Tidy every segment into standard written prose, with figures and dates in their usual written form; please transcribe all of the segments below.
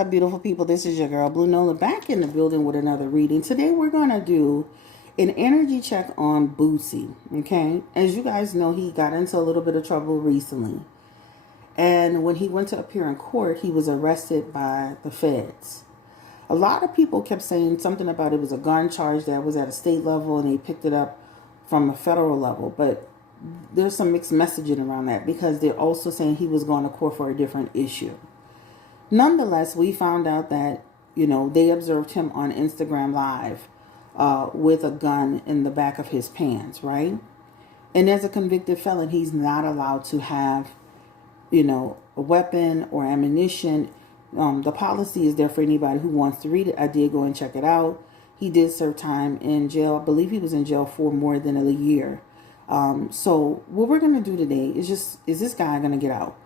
up, beautiful people? This is your girl, Blue Nola, back in the building with another reading. Today, we're going to do an energy check on Boosie, okay? As you guys know, he got into a little bit of trouble recently. And when he went to appear in court, he was arrested by the feds. A lot of people kept saying something about it was a gun charge that was at a state level and they picked it up from a federal level. But there's some mixed messaging around that because they're also saying he was going to court for a different issue. Nonetheless, we found out that, they observed him on Instagram Live with a gun in the back of his pants, right? And as a convicted felon, he's not allowed to have, a weapon or ammunition. The policy is there for anybody who wants to read it. I did go and check it out. He did serve time in jail. I believe he was in jail for more than a year. So what we're going to do today is this guy going to get out?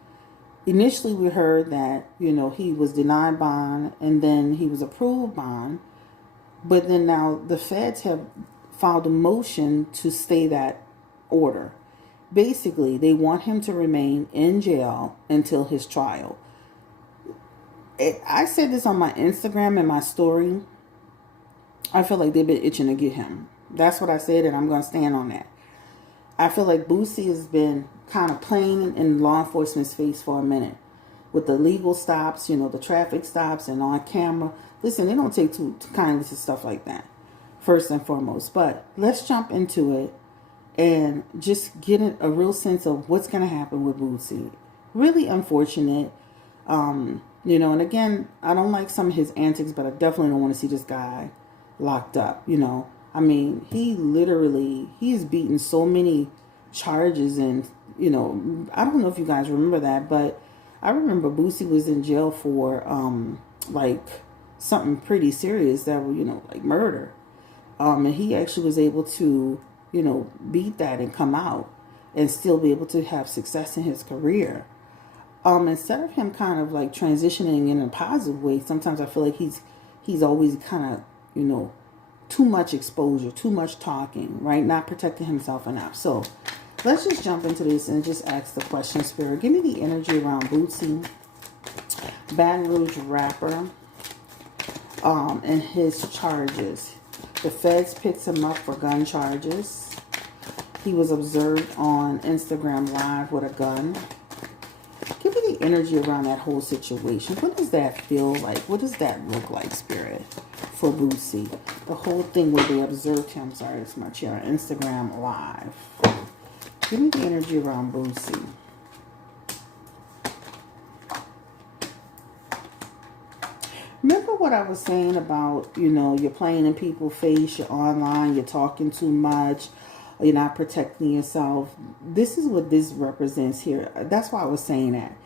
Initially, we heard that, he was denied bond and then he was approved bond. But then now the feds have filed a motion to stay that order. Basically, they want him to remain in jail until his trial. I said this on my Instagram and my story. I feel like they've been itching to get him. That's what I said, and I'm going to stand on that. I feel like Boosie has been kind of playing in law enforcement's face for a minute with the legal stops, the traffic stops and on camera. Listen, they don't take too kindly to stuff like that, first and foremost. But let's jump into it and just get a real sense of what's going to happen with Boosie. Really unfortunate. And again, I don't like some of his antics, but I definitely don't want to see this guy locked up, I mean, he's beaten so many charges and, I don't know if you guys remember that, but I remember Boosie was in jail for, something pretty serious that was, like murder. And he actually was able to, beat that and come out and still be able to have success in his career. Instead of him kind of like transitioning in a positive way, sometimes I feel like he's always kind of, too much exposure, too much talking, right? Not protecting himself enough. So let's just jump into this and just ask the question, Spirit. Give me the energy around Boosie, Baton Rouge rapper, and his charges. The feds picked him up for gun charges. He was observed on Instagram Live with a gun. Give me the energy around that whole situation. What does that feel like? What does that look like, Spirit, for Boosie? The whole thing where they observed him. Sorry, it's my chair. Instagram Live. Give me the energy around Boosie. Remember what I was saying about, you're playing in people's face, you're online, you're talking too much, you're not protecting yourself. This is what this represents here. That's why I was saying that.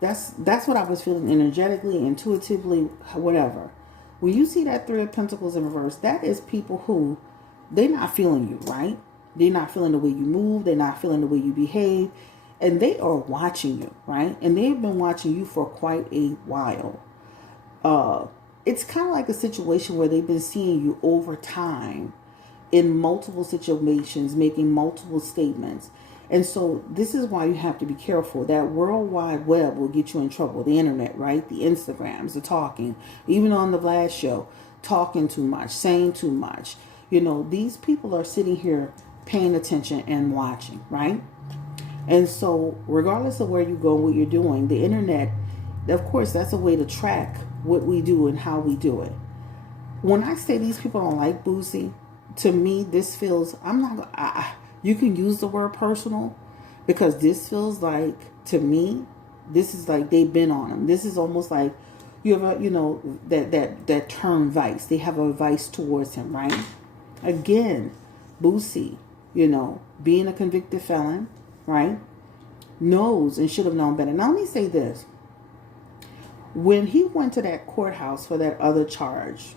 That's what I was feeling energetically, intuitively, whatever. When you see that Three of Pentacles in reverse, that is people who, they're not feeling you, right? They're not feeling the way you move. They're not feeling the way you behave. And they are watching you, right? And they've been watching you for quite a while. It's kind of like a situation where they've been seeing you over time in multiple situations, making multiple statements. And so this is why you have to be careful. That World Wide Web will get you in trouble. The internet, right? The Instagrams, the talking, even on the last show, talking too much, saying too much. These people are sitting here paying attention and watching, right? And so regardless of where you go and what you're doing, the internet, of course, that's a way to track what we do and how we do it. When I say these people don't like Boosie, to me, this feels, you can use the word personal, because this feels like, to me, this is like they've been on him. This is almost like you have that term vice. They have a vice towards him, right? Again, Boosie, being a convicted felon, right, knows and should have known better. Now, let me say this. When he went to that courthouse for that other charge,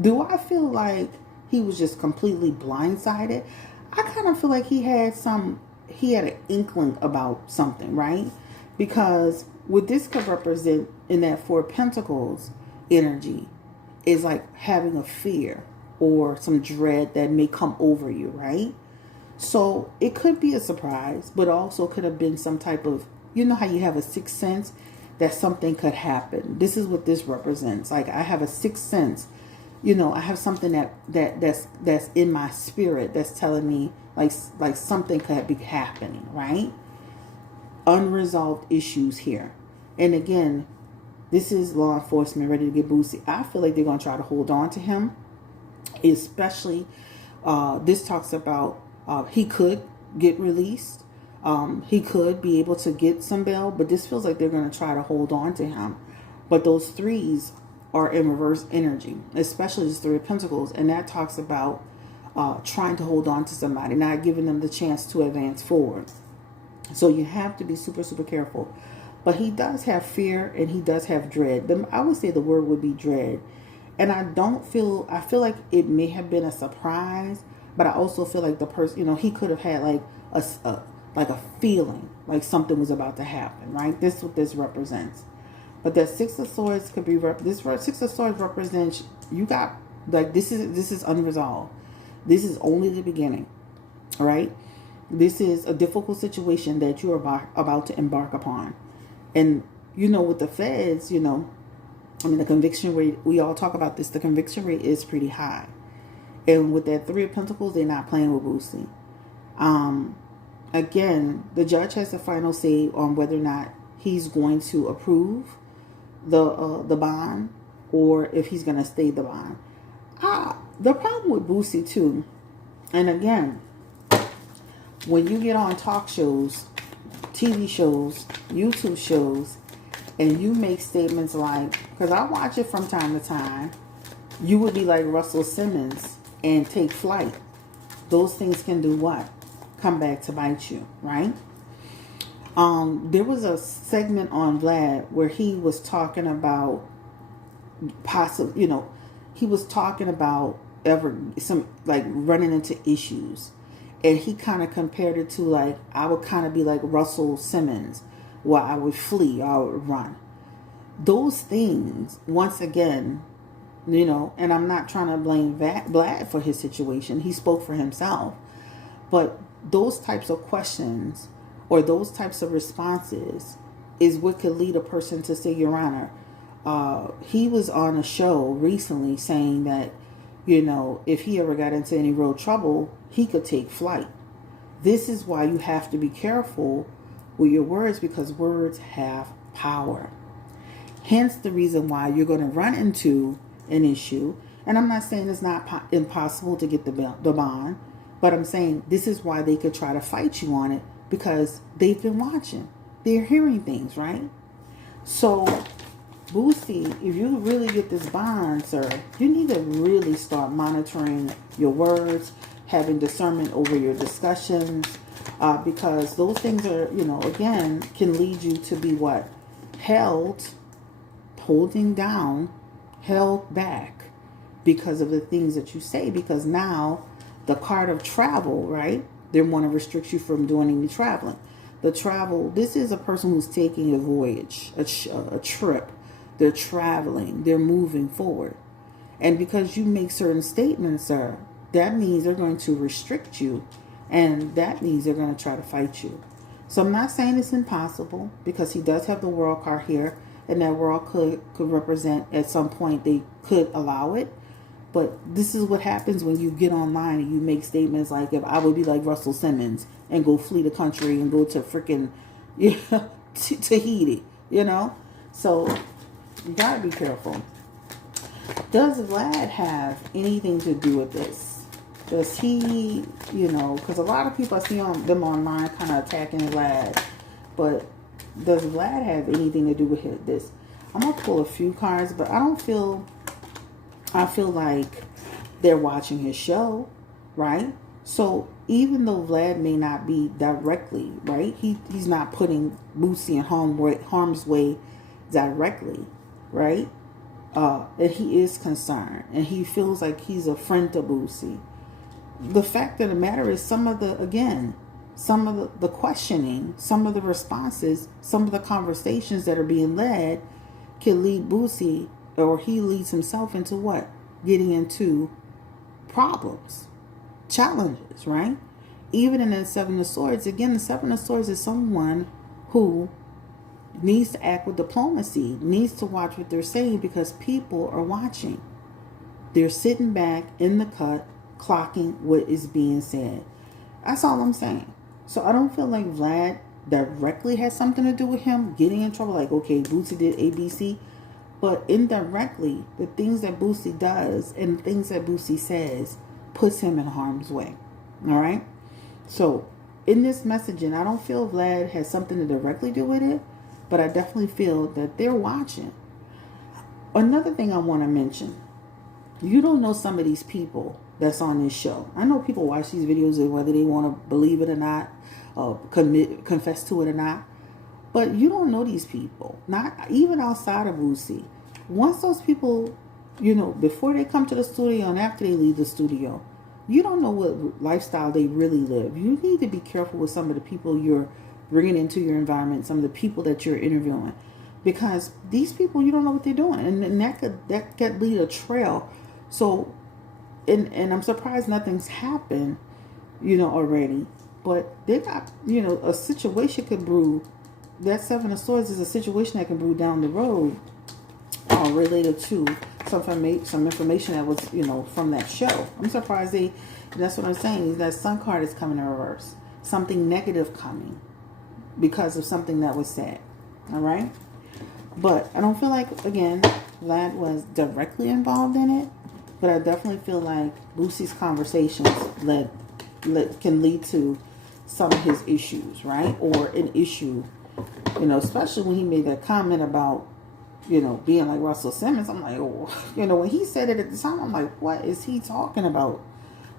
do I feel like he was just completely blindsided? I kind of feel like he had an inkling about something, right? Because what this could represent in that Four of Pentacles energy is like having a fear or some dread that may come over you, right? So it could be a surprise, but also could have been some type of, you know how you have a sixth sense that something could happen. This is what this represents. Like, I have a sixth sense. You know, I have something that's in my spirit that's telling me like something could be happening, right? Unresolved issues here. And again, this is law enforcement ready to get Boosie. I feel like they're going to try to hold on to him, especially this talks about he could get released. He could be able to get some bail, but this feels like they're going to try to hold on to him. But those threes are in reverse energy, especially this Three of Pentacles. And that talks about trying to hold on to somebody, not giving them the chance to advance forward. So you have to be super, super careful. But he does have fear and he does have dread. I would say the word would be dread. And I feel like it may have been a surprise, but I also feel like the person, you know, he could have had like a feeling like something was about to happen, right? This is what this represents. But that Six of Swords could be, this Six of Swords represents, you got, like, this is unresolved. This is only the beginning, right? This is a difficult situation that you're about to embark upon. And, you know, with the feds, you know, I mean, the conviction rate, we all talk about this, the conviction rate is pretty high. And with that Three of Pentacles, they're not playing with Boosie. Again, the judge has the final say on whether or not he's going to approve the bond or if he's going to stay the bond. The problem with Boosie too, and again, when you get on talk shows, TV shows, YouTube shows, and you make statements like, because I watch it from time to time, you would be like Russell Simmons and take flight. Those things can do what? Come back to bite you, right? There was a segment on Vlad where he was talking about he was talking about running into issues. And he kind of compared it to, like, I would kind of be like Russell Simmons, where I would flee, I would run. Those things, once again, you know, and I'm not trying to blame Vlad for his situation. He spoke for himself. But those types of questions or those types of responses is what could lead a person to say, Your Honor, he was on a show recently saying that, you know, if he ever got into any real trouble, he could take flight. This is why you have to be careful with your words, because words have power. Hence the reason why you're going to run into an issue. And I'm not saying it's not impossible to get the bond, but I'm saying this is why they could try to fight you on it, because they've been watching. They're hearing things, right? So, Boosie, if you really get this bond, sir, you need to really start monitoring your words, having discernment over your discussions, because those things are, you know, again, can lead you to be what? Holding down, held back because of the things that you say, because now the card of travel, right? They want to restrict you from doing any traveling. The travel, this is a person who's taking a voyage, a trip. They're traveling. They're moving forward. And because you make certain statements, sir, that means they're going to restrict you. And that means they're going to try to fight you. So I'm not saying it's impossible, because he does have the World card here. And that World could represent at some point they could allow it. But this is what happens when you get online and you make statements like, if I would be like Russell Simmons and go flee the country and go to freaking Tahiti, you know? So you gotta be careful. Does Vlad have anything to do with this? Does he, you know, because a lot of people I see them online kind of attacking Vlad, but does Vlad have anything to do with this? I'm gonna pull a few cards, but I feel like they're watching his show, right? So even though Vlad may not be directly, right, he's not putting Boosie in harm's way directly, right? And he is concerned, and he feels like he's a friend to Boosie. The fact of the matter is, some of the questioning, some of the responses, some of the conversations that are being led can lead Boosie, or he leads himself into what? Getting into problems, challenges, right? Even in the Seven of Swords, again, the Seven of Swords is someone who needs to act with diplomacy, needs to watch what they're saying because people are watching. They're sitting back in the cut, clocking what is being said. That's all I'm saying. So I don't feel like Vlad directly has something to do with him getting in trouble. Like, okay, Boosie did ABC. But indirectly, the things that Boosie does and things that Boosie says puts him in harm's way. All right? So in this messaging, I don't feel Vlad has something to directly do with it, but I definitely feel that they're watching. Another thing I want to mention, you don't know some of these people that's on this show. I know people watch these videos and whether they want to believe it or not, confess to it or not, but you don't know these people, not even outside of Boosie. Once those people, before they come to the studio and after they leave the studio, you don't know what lifestyle they really live. You need to be careful with some of the people you're bringing into your environment, some of the people that you're interviewing, because these people, you don't know what they're doing, and that could lead a trail. So, and I'm surprised nothing's happened, already. But they got, a situation could brew. That Seven of Swords is a situation that can brew down the road, related to some information that was, from that show. I'm surprised that's what I'm saying, is that Sun card is coming in reverse. Something negative coming because of something that was said. All right? But I don't feel like, again, Vlad was directly involved in it, but I definitely feel like Boosie's conversations can lead to some of his issues, right? Or an issue, especially when he made that comment about, being like Russell Simmons. I'm like, oh, when he said it at the time, I'm like, what is he talking about?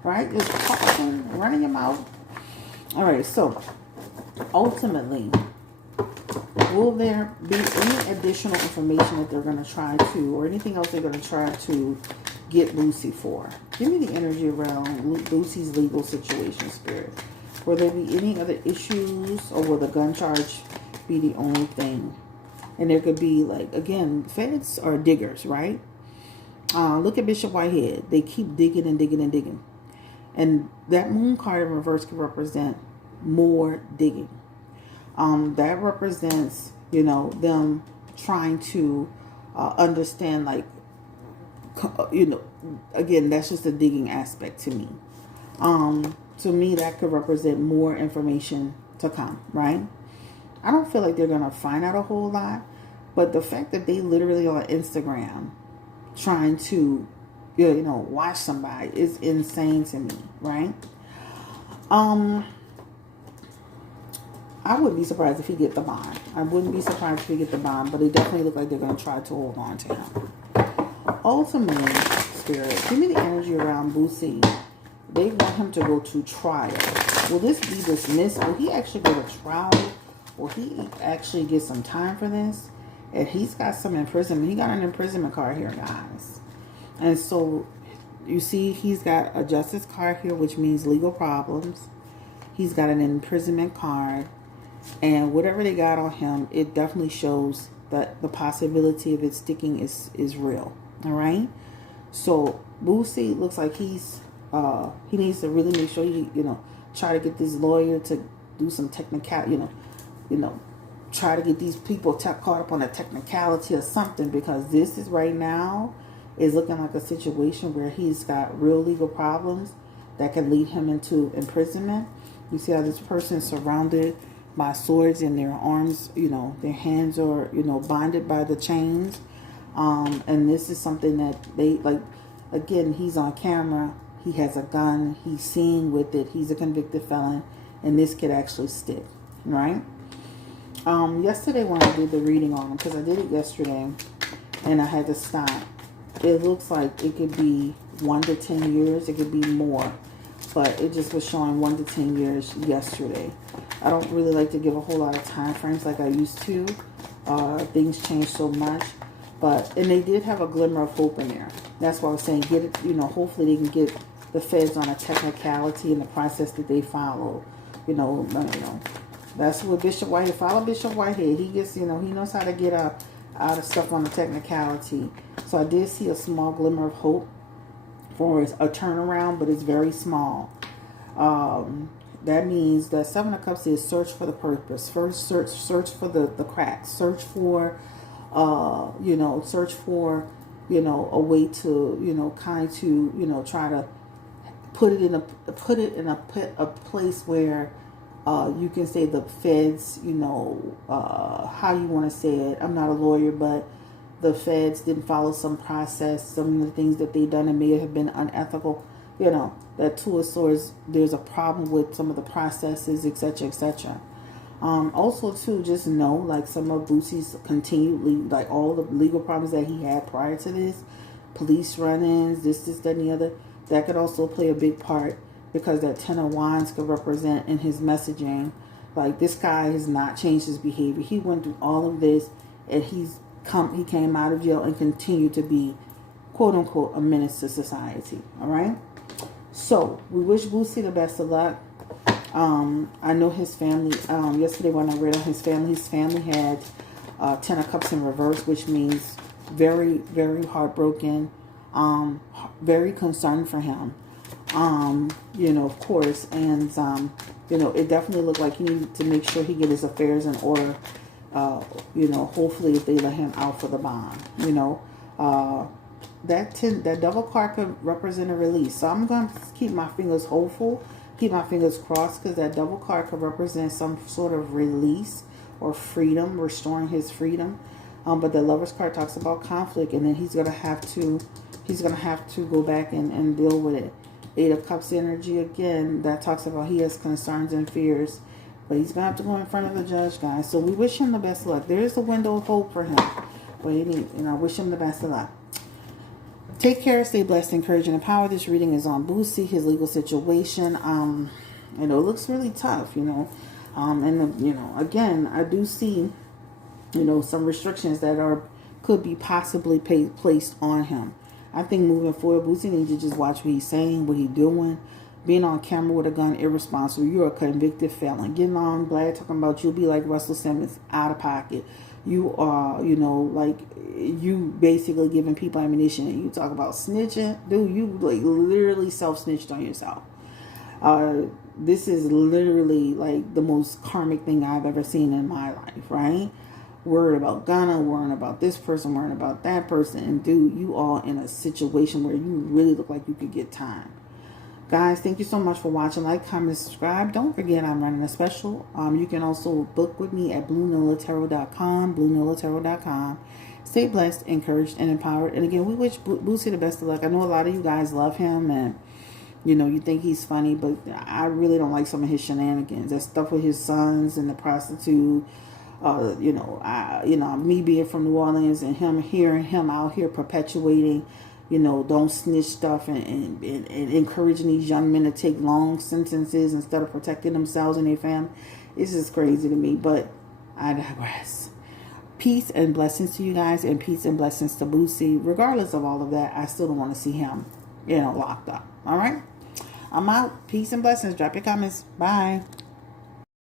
Right? Just talking, running him out. All right, so ultimately, will there be any additional information that they're going to try to, or anything else they're going to try to get Boosie for? Give me the energy around Boosie's legal situation, Spirit. Will there be any other issues, or will the gun charge be the only thing? And there could be, like, again, feds are diggers, right? Look at Bishop Whitehead. They keep digging and digging and digging. And that moon card in reverse could represent more digging. That represents, them trying to understand, like, again, that's just a digging aspect to me. To me, that could represent more information to come, right? I don't feel like they're going to find out a whole lot, but the fact that they literally on Instagram trying to, watch somebody is insane to me, right? I wouldn't be surprised if he get the bond. I wouldn't be surprised if he get the bond, but it definitely look like they're going to try to hold on to him. Ultimately, Spirit, give me the energy around Boosie. They want him to go to trial. Will this be dismissed? Will he actually go to trial? Will he actually get some time for this? And he's got some imprisonment. He got an imprisonment card here, guys. And so, you see, he's got a justice card here, which means legal problems. He's got an imprisonment card. And whatever they got on him, it definitely shows that the possibility of it sticking is real. All right? So, Boosie looks like he needs to really make sure he, try to get this lawyer to do some try to get these people caught up on a technicality or something, because this is right now is looking like a situation where he's got real legal problems that can lead him into imprisonment. You see how this person is surrounded by swords and their arms, their hands are, bonded by the chains. And this is something that they, like, again, he's on camera. He has a gun. He's seen with it. He's a convicted felon. And this could actually stick, right? Yesterday when I did the reading on him, because I did it yesterday and I had to stop, it looks like it could be 1 to 10 years. It could be more. But it just was showing 1 to 10 years yesterday. I don't really like to give a whole lot of time frames like I used to. Things change so much. And they did have a glimmer of hope in there. That's why I was saying, get it, hopefully they can get the feds on a technicality in the process that they follow. That's what Bishop Whitehead, follow Bishop Whitehead. He gets, he knows how to get out of stuff on a technicality. So I did see a small glimmer of hope for a turnaround, but it's very small. That means that Seven of Cups is search for the purpose. First, search for the cracks. Search for, search for, a way to, kind to, try to put it in a place where you can say the feds, how you want to say it. I'm not a lawyer, but the feds didn't follow some process. Some of the things that they done, it may have been unethical. That Two of Swords, there's a problem with some of the processes, etc., etc. Also, too, just know, like, some of Boosie's continually, like, all the legal problems that he had prior to this, police run-ins, this, that, and the other, that could also play a big part, because that Ten of Wands could represent in his messaging. Like, this guy has not changed his behavior. He went through all of this, and he came out of jail and continued to be, quote unquote, a menace to society. All right. So we wish Boosie the best of luck. I know his family. Yesterday when I read on his family had Ten of Cups in reverse, which means very, very heartbroken. Very concerned for him. Of course, and it definitely looked like he needed to make sure he get his affairs in order. Hopefully if they let him out for the bond, that double card could represent a release. So I'm going to keep my fingers hopeful, keep my fingers crossed, because that double card could represent some sort of release or freedom, restoring his freedom. But the Lover's card talks about conflict, and then he's going to have to go back and deal with it. Eight of Cups energy again, that talks about he has concerns and fears. But he's going to have to go in front of the judge, guys. So we wish him the best of luck. There is a window of hope for him. But wish him the best of luck. Take care, stay blessed, encourage, and empower. This reading is on Boosie, his legal situation. It looks really tough, again, I do see, some restrictions that could be possibly placed on him. I think moving forward, Boosie needs to just watch what he's saying, what he's doing. Being on camera with a gun, irresponsible. You're a convicted felon. Getting on Black talking about you'll be like Russell Simmons, out of pocket. You are, you basically giving people ammunition. And you talk about snitching. Dude, you like literally self-snitched on yourself. This is literally like the most karmic thing I've ever seen in my life, right? Worried about Ghana, worrying about this person, worrying about that person. And dude, you are in a situation where you really look like you could get time. Guys, thank you so much for watching. Like, comment, subscribe. Don't forget I'm running a special. You can also book with me at BlueNolaTarot.com, BlueNolaTarot.com. Stay blessed, encouraged, and empowered. And again, we wish Boosie the best of luck. I know a lot of you guys love him, and you think he's funny, but I really don't like some of his shenanigans. That stuff with his sons and the prostitute. Me being from New Orleans and hearing him out here perpetuating, don't snitch stuff and encouraging these young men to take long sentences instead of protecting themselves and their family. It's just crazy to me, but I digress. Peace and blessings to you guys, and peace and blessings to Boosie. Regardless of all of that, I still don't want to see him, locked up. All right? I'm out. Peace and blessings. Drop your comments. Bye.